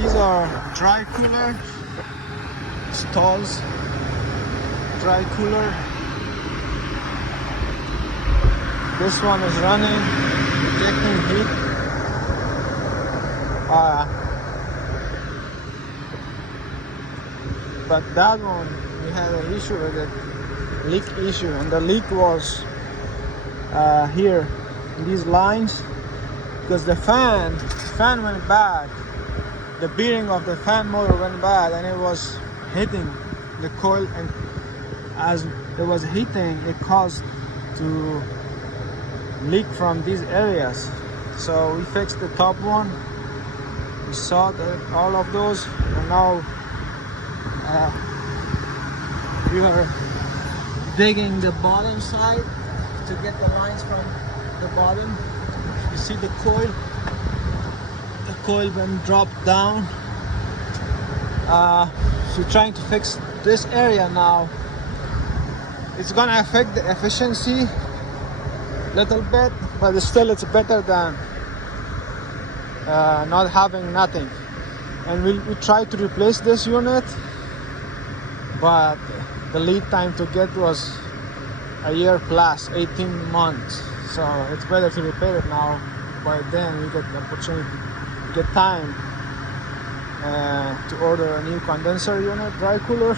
These are dry cooler, Stulz dry cooler. This one is running, taking heat. But that one, we had an issue with it, leak issue, and the leak was here in these lines, because the fan went bad. The bearing of the fan motor went bad, and it was hitting the coil, and as it was hitting, it caused to leak from these areas. So we fixed the top one, we saw that all of those, and now we are digging the bottom side to get the lines from the bottom. You see the coil when dropped down. So trying to fix this area now. It's gonna affect the efficiency a little bit, but still it's better than not having nothing. And we try to replace this unit, but the lead time to get was a year plus, 18 months. So it's better to repair it now. By then we get the opportunity, get time to order a new condenser unit, dry cooler.